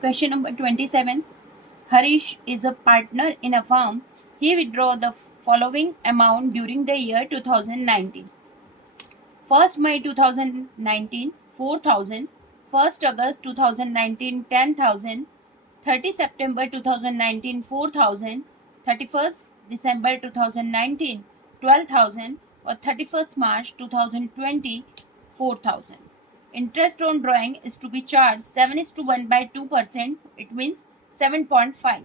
Question number 27. Harish is a partner in a firm. He withdraw the following amount during the year 2019. 1st May 2019, 4,000. 1st August 2019, 10,000. 30 September 2019, 4,000. 31st December 2019, 12,000. Or 31st March 2020, 4,000. Interest on drawing is to be charged 7:1/2%. It means 7.5.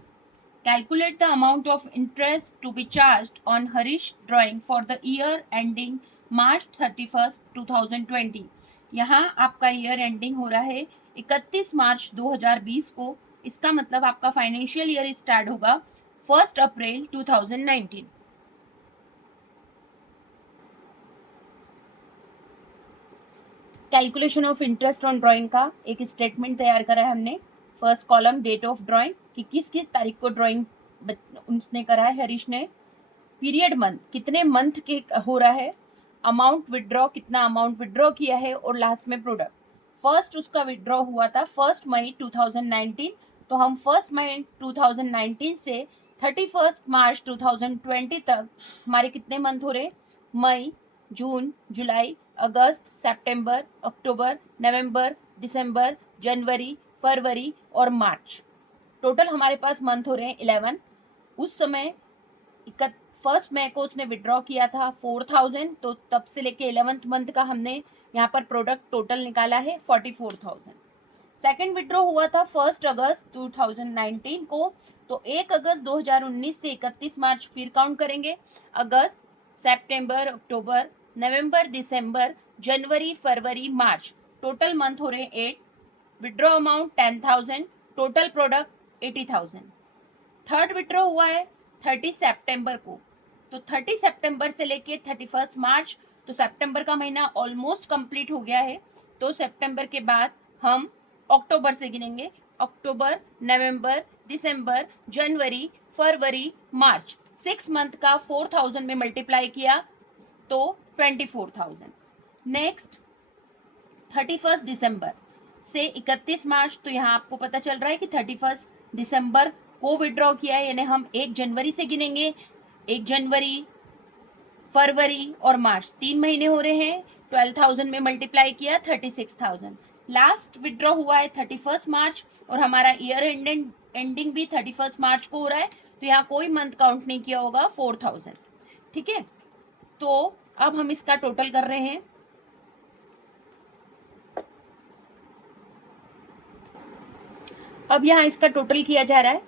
Calculate the amount of interest to be charged on Harish drawing for the year ending March 31st, 2020. यहाँ आपका year ending हो रहा है 31 मार्च 2020 को. इसका मतलब आपका financial year start होगा 1 April 2019. Calculation of interest on drawing का एक स्टेटमेंट तैयार करा है हमने. First column date of drawing कि किस किस तारीख को ड्राइंग उसने करा है हरीश ने. पीरियड मंथ कितने मंथ के हो रहा है. अमाउंट विड्रॉ कितना अमाउंट विड्रॉ किया है. और लास्ट में प्रोडक्ट. फर्स्ट उसका विड्रॉ हुआ था 1 मई 2019. तो हम 1 मई 2019 से 31 मार्च 2020 तक हमारे कितने मंथ हो रहे. मई, जून, जुलाई, अगस्त, सितंबर, अक्टूबर, नवंबर, दिसंबर, जनवरी, फरवरी और मार्च. टोटल हमारे पास मंथ हो रहे हैं 11. उस समय 1 मई को उसने विड्रॉ किया था 4,000. तो तब से लेके 11th मंथ का हमने यहाँ पर प्रोडक्ट टोटल निकाला है 44,000. सेकेंड विड्रॉ हुआ था 1 अगस्त 2019 को. तो 1 अगस्त 2019 से 31 मार्च फिर काउंट करेंगे. अगस्त, सितंबर, अक्टूबर, नवंबर, दिसंबर, जनवरी, फरवरी, मार्च. टोटल मंथ हो रहे हैं 8. Withdraw amount 10,000. Total product 80,000. Third withdraw हुआ है 30 सितंबर को. तो 30 सितंबर से लेके 31 मार्च. तो सितंबर का महीना ऑलमोस्ट कंप्लीट हो गया है. तो सितंबर के बाद हम अक्टूबर से गिनेंगे. अक्टूबर, नवंबर, दिसंबर, जनवरी, फरवरी, मार्च. 6 मंथ का 4,000 में मल्टीप्लाई किया तो 24,000. नेक्स्ट 31 दिसंबर से 31 मार्च. तो यहाँ आपको पता चल रहा है कि 31 दिसंबर को विड्रॉ किया है. यानी हम 1 जनवरी से गिनेंगे. 1 जनवरी, फरवरी और मार्च 3 महीने हो रहे हैं. 12,000 में मल्टीप्लाई किया 36,000. लास्ट विड्रॉ हुआ है 31 मार्च और हमारा ईयर एंडिंग भी 31 मार्च को हो रहा है. तो यहाँ कोई मंथ काउंट नहीं किया होगा 4,000. ठीक है. तो अब हम इसका टोटल कर रहे हैं. अब यहाँ इसका टोटल किया जा रहा है.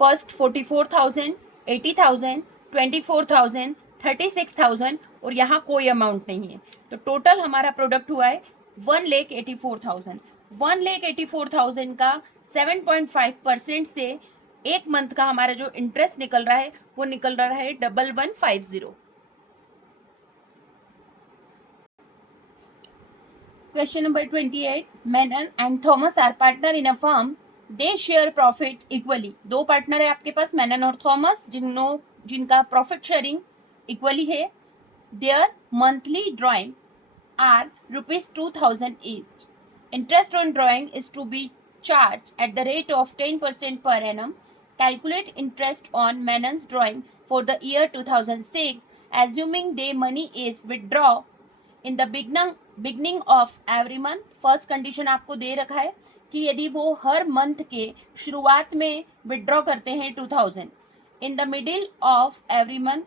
फर्स्ट 44,000, 80,000, 24,000, 36,000 और यहाँ कोई अमाउंट नहीं है. तो टोटल हमारा प्रोडक्ट हुआ है 1,84,000. 1,84,000 का 7.5% से एक मंथ का हमारा जो इंटरेस्ट निकल रहा है वो निकल रहा है 1150. Question number 28. Menon and Thomas are partner in a firm. They share profit equally. दो पार्टनर है आपके पास मेनन और थॉमस जिनका प्रॉफिट शेयरिंग इक्वली है. Their monthly drawing are ₹2,000 each. Interest on drawing is to be charged at the rate of 10% per annum. Calculate interest on Menon's drawing for the year 2006, assuming the money is withdrawn in the beginning of every month. First condition आपको दे रखा है कि यदि वो हर month के शुरुआत में withdraw करते हैं 2,000, in the middle of every month,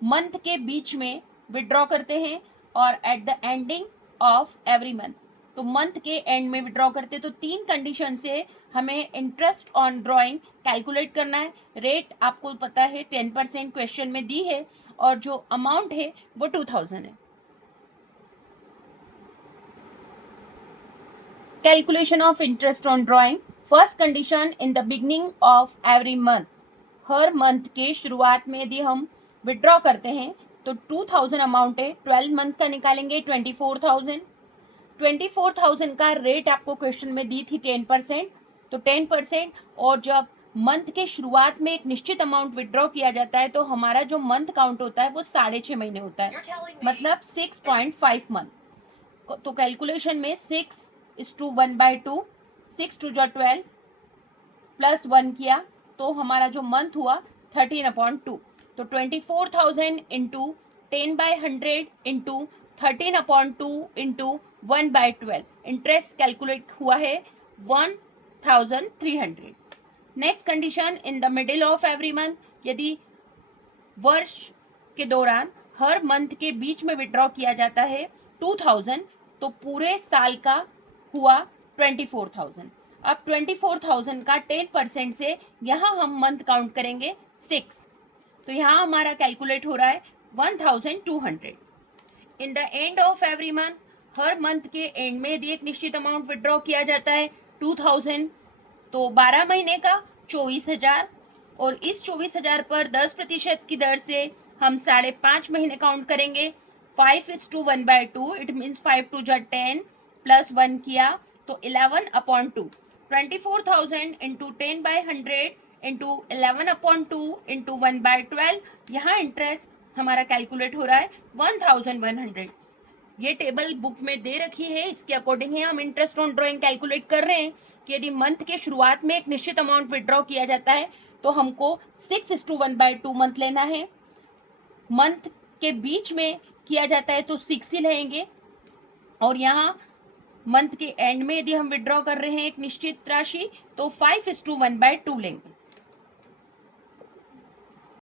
month के बीच में विड्रॉ करते हैं और at the ending of every month. तो मंथ के एंड में विड्रॉ करते हैं. तो 3 कंडीशन से हमें इंटरेस्ट ऑन ड्रॉइंग कैलकुलेट करना है. रेट आपको पता है 10% क्वेश्चन में दी है और जो अमाउंट है वो 2,000 है. Calculation of interest on drawing. First condition in the beginning of every month. Her month के शुरुआत में यदि हम विड्रॉ करते हैं तो 2,000 अमाउंट है. 12 मंथ का निकालेंगे 24,000. 24,000 का रेट आपको क्वेश्चन में दी थी 10%. तो 10% और जब मंथ के शुरुआत में एक निश्चित अमाउंट विड्रॉ किया जाता है तो हमारा जो मंथ काउंट होता है वो 6.5 महीने होता है. मतलब 6.5 मंथ. तो कैलकुलेशन में 6:1/2. 6 टू जा 12 प्लस 1 किया तो हमारा जो मंथ हुआ 13/2। तो 24,000 into 10/100 into 13/2 into 1/12 interest calculate हुआ है 1,300। Next condition, in the middle of every month, यदि वर्ष के दौरान हर मंथ के बीच में विड्रॉ किया जाता है 2,000 तो पूरे साल का हुआ 24,000। अब 24,000 का 10% से यहाँ हम मंथ काउंट करेंगे 6, तो यहाँ हमारा कैलकुलेट हो रहा है 1,200। In the end of every month, her month के एंड में यदि एक निश्चित अमाउंट विड्रॉ किया जाता है 2,000 तो 12 महीने का 24,000, और इस 24,000 पर 10% की दर से हम 5.5 महीने काउंट करेंगे। 5:1/2 इट मीन्स 5 टू जा 10 प्लस 1 किया तो 11/2। 24,000 इंटू 10/100 इंटू 11/2 इंटू 1/12, यहाँ इंटरेस्ट हमारा कैलकुलेट हो रहा है 1,100। ये टेबल बुक में दे रखी है, इसके अकॉर्डिंग ही हम इंटरेस्ट ऑन ड्राइंग कैलकुलेट कर रहे हैं कि यदि मंथ के शुरुआत में एक निश्चित अमाउंट विड्रॉ किया जाता है तो हमको 6:1/2 मंथ लेना है। मंथ के बीच में किया जाता है तो 6 ही लेंगे, और यहाँ मंथ के एंड में यदि हम विड्रॉ कर रहे हैं एक निश्चित राशि तो 5:1/2 लेंगे।